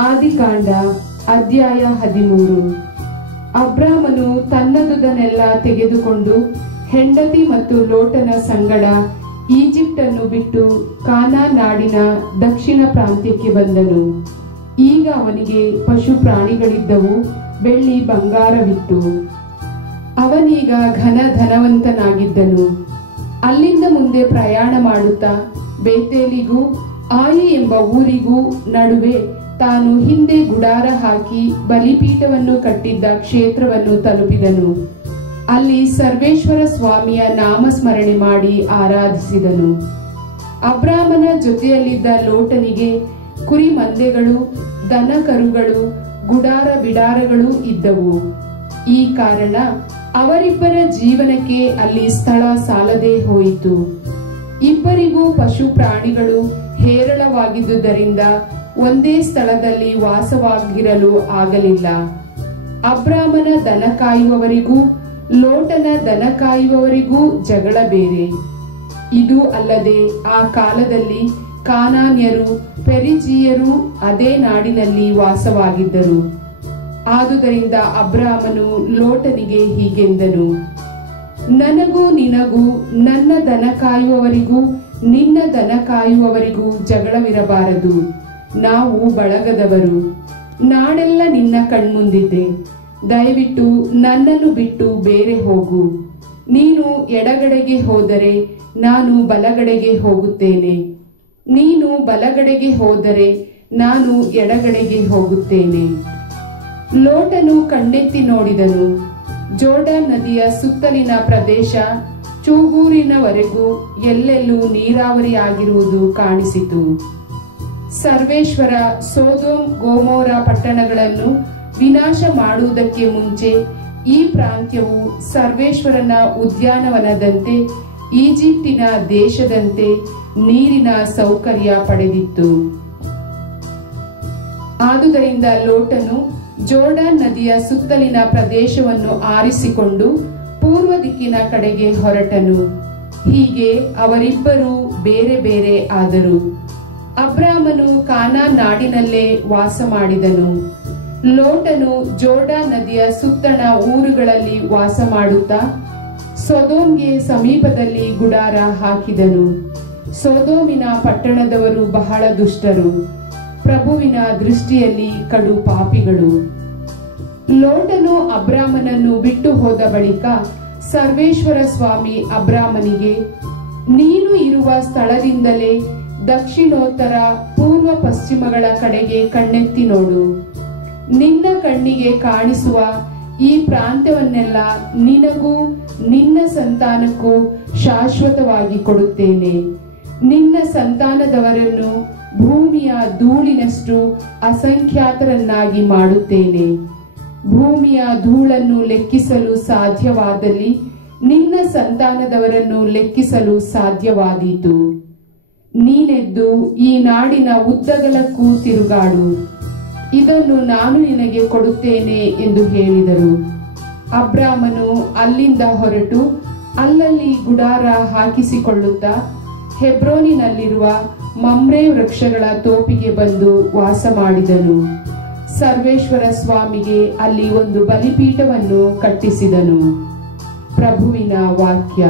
ಆದಿಕಾಂಡ ಅಧ್ಯಾಯ 13. ಅಬ್ರಾಮನು ತನ್ನದುದನ್ನೆಲ್ಲ ತೆಗೆದುಕೊಂಡು ಹೆಂಡತಿ ಮತ್ತು ಲೋಟನ ಸಂಗಡ ಈಜಿಪ್ಟನ್ನು ಬಿಟ್ಟು ಕಾನಾನ್ ನಾಡಿನ ದಕ್ಷಿಣ ಪ್ರಾಂತ್ಯಕ್ಕೆ ಬಂದನು. ಈಗ ಅವನಿಗೆ ಪಶು ಪ್ರಾಣಿಗಳಿದ್ದವು, ಬೆಳ್ಳಿ ಬಂಗಾರವಿತ್ತು. ಅವನೀಗ ಘನ ಧನವಂತನಾಗಿದ್ದನು. ಅಲ್ಲಿಂದ ಮುಂದೆ ಪ್ರಯಾಣ ಮಾಡುತ್ತಾ ಬೇತೇಲಿಗೂ ಆಯಿ ಎಂಬ ಊರಿಗೂ ನಡುವೆ ತಾನು ಹಿಂದೆ ಗುಡಾರ ಹಾಕಿ ಬಲಿಪೀಠವನ್ನು ಕಟ್ಟಿದ್ದ ಕ್ಷೇತ್ರವನ್ನು ತಲುಪಿದನು. ಅಲ್ಲಿ ಸರ್ವೇಶ್ವರ ಸ್ವಾಮಿಯ ನಾಮಸ್ಮರಣೆ ಮಾಡಿ ಆರಾಧಿಸಿದನು. ಅಬ್ರಾಮನ ಜೊತೆಯಲ್ಲಿದ್ದ ಲೋಟನಿಗೆ ಕುರಿ ಮಂದೆಗಳು, ದನ ಕರುಗಳು, ಗುಡಾರ ಬಿಡಾರಗಳು ಇದ್ದವು. ಈ ಕಾರಣ ಅವರಿಬ್ಬರ ಜೀವನಕ್ಕೆ ಅಲ್ಲಿ ಸ್ಥಳ ಸಾಲದೆ ಹೋಯಿತು. ಇಬ್ಬರಿಗೂ ಪಶು ಪ್ರಾಣಿಗಳು ಹೇರಳವಾಗಿದ್ದುದರಿಂದ ಒಂದೇ ಸ್ಥಳದಲ್ಲಿ ವಾಸವಾಗಿರಲು ಆಗಲಿಲ್ಲ. ಅಬ್ರಾಮನ ದನ ಕಾಯುವವರಿಗೂ ಲೋಟನ ದನ ಕಾಯುವವರಿಗೂ ಜಗಳ ಬೇರೆ. ಇದು ಅಲ್ಲದೆ ಆ ಕಾಲದಲ್ಲಿ ಕಾನಾನ್ಯರು, ಪೆರಿಜೀಯರು ಅದೇ ನಾಡಿನಲ್ಲಿ ವಾಸವಾಗಿದ್ದರು. ಆದುದರಿಂದ ಅಬ್ರಾಮನು ಲೋಟನಿಗೆ ಹೀಗೆಂದನು: ನನಗೂ ನಿನಗೂ, ನನ್ನ ದನ ಕಾಯುವವರಿಗೂ ನಿನ್ನ ದನ ಕಾಯುವವರಿಗೂ ಜಗಳವಿರಬಾರದು. ನಾವು ಬಳಗದವರು. ನಾಳೆಲ್ಲ ನಿನ್ನ ಕಣ್ಮುಂದಿದ್ದೆ. ದಯವಿಟ್ಟು ನನ್ನನ್ನು ಬಿಟ್ಟು ಬೇರೆ ಹೋಗು. ನೀನು ಎಡಗಡೆಗೆ ಹೋದರೆ ನಾನು ಬಲಗಡೆಗೆ ಹೋಗುತ್ತೇನೆ, ನೀನು ಬಲಗಡೆಗೆ ಹೋದರೆ ನಾನು ಎಡಗಡೆಗೆ ಹೋಗುತ್ತೇನೆ. ಲೋಟನು ಕಣ್ಣೆತ್ತಿ ನೋಡಿದನು. ಜೋರ್ಡನ್ ನದಿಯ ಸುತ್ತಲಿನ ಪ್ರದೇಶ ಚೂಗೂರಿನವರೆಗೂ ಎಲ್ಲೆಲ್ಲೂ ನೀರಾವರಿಯಾಗಿರುವುದು ಕಾಣಿಸಿತು. ಸರ್ವೇಶ್ವರ ಸೊದೋಮ್ ಗೊಮೋರ ಪಟ್ಟಣಗಳನ್ನು ವಿನಾಶ ಮಾಡುವುದಕ್ಕೆ ಮುಂಚೆ ಈ ಪ್ರಾಂತ್ಯವು ಸರ್ವೇಶ್ವರನ ಉದ್ಯಾನವನದಂತೆ, ಈಜಿಪ್ಟಿನ ದೇಶದಂತೆ ನೀರಿನ ಸೌಕರ್ಯ ಪಡೆದಿತ್ತು. ಆದುದರಿಂದ ಲೋಟನು ಜೋರ್ಡನ್ ನದಿಯ ಸುತ್ತಲಿನ ಪ್ರದೇಶವನ್ನು ಆರಿಸಿಕೊಂಡು ಪೂರ್ವ ದಿಕ್ಕಿನ ಕಡೆಗೆ ಹೊರಟನು. ಹೀಗೆ ಅವರಿಬ್ಬರೂ ಬೇರೆ ಬೇರೆ ಆದರು. ಅಬ್ರಾಮನು ಕಾನಾನ್ ನಾಡಿನಲ್ಲೇ ವಾಸ ಮಾಡಿದನು. ಲೋಟನು ಜೋರ್ಡನ್ ನದಿಯ ಸುತ್ತಣ ಊರುಗಳಲ್ಲಿ ವಾಸ ಮಾಡುತ್ತಾ ಸೊದೋಮ್ಗೆ ಸಮೀಪದಲ್ಲಿ ಗುಡಾರ ಹಾಕಿದನು. ಸೊದೋಮಿನ ಪಟ್ಟಣದವರು ಬಹಳ ದುಷ್ಟರು, ಪ್ರಭುವಿನ ದೃಷ್ಟಿಯಲ್ಲಿ ಕಡು ಪಾಪಿಗಳು. ಲೋಟನು ಅಬ್ರಾಮನನ್ನು ಬಿಟ್ಟು ಹೋದ ಬಳಿಕ ಸರ್ವೇಶ್ವರ ಸ್ವಾಮಿ ಅಬ್ರಾಮನಿಗೆ, ನೀನು ಇರುವ ಸ್ಥಳದಿಂದಲೇ ದಕ್ಷಿಣೋತ್ತರ, ಪೂರ್ವ ಪಶ್ಚಿಮಗಳ ಕಡೆಗೆ ಕಣ್ಣೆತ್ತಿ ನೋಡು. ನಿನ್ನ ಕಣ್ಣಿಗೆ ಕಾಣಿಸುವ ಈ ಪ್ರಾಂತ್ಯವನ್ನೆಲ್ಲ ನಿನಗೂ ನಿನ್ನ ಸಂತಾನಕ್ಕೂ ಶಾಶ್ವತವಾಗಿ ಕೊಡುತ್ತೇನೆ. ನಿನ್ನ ಸಂತಾನದವರನ್ನು ಭೂಮಿಯ ಧೂಳಿನಷ್ಟು ಅಸಂಖ್ಯಾತರನ್ನಾಗಿ ಮಾಡುತ್ತೇನೆ. ಭೂಮಿಯ ಧೂಳನ್ನು ಲೆಕ್ಕಿಸಲು ಸಾಧ್ಯವಾದಲ್ಲಿ ನಿನ್ನ ಸಂತಾನದವರನ್ನು ಲೆಕ್ಕಿಸಲು ಸಾಧ್ಯವಾದೀತು. ನೀನೆದ್ದು ಈ ನಾಡಿನ ಉದ್ದಗಲಕ್ಕೂ ತಿರುಗಾಡು, ಇದನ್ನು ನಾನು ನಿನಗೆ ಕೊಡುತ್ತೇನೆ ಎಂದು ಹೇಳಿದರು. ಅಬ್ರಾಮನು ಅಲ್ಲಿಂದ ಹೊರಟು ಅಲ್ಲಲ್ಲಿ ಗುಡಾರ ಹಾಕಿಸಿಕೊಳ್ಳುತ್ತಾ ಹೆಬ್ರೋನಿನಲ್ಲಿರುವ ಮಮ್ರೆ ವೃಕ್ಷಗಳ ತೋಪಿಗೆ ಬಂದು ವಾಸ ಮಾಡಿದನು. ಸರ್ವೇಶ್ವರ ಸ್ವಾಮಿಗೆ ಅಲ್ಲಿ ಒಂದು ಬಲಿಪೀಠವನ್ನು ಕಟ್ಟಿಸಿದನು. ಪ್ರಭುವಿನ ವಾಕ್ಯ.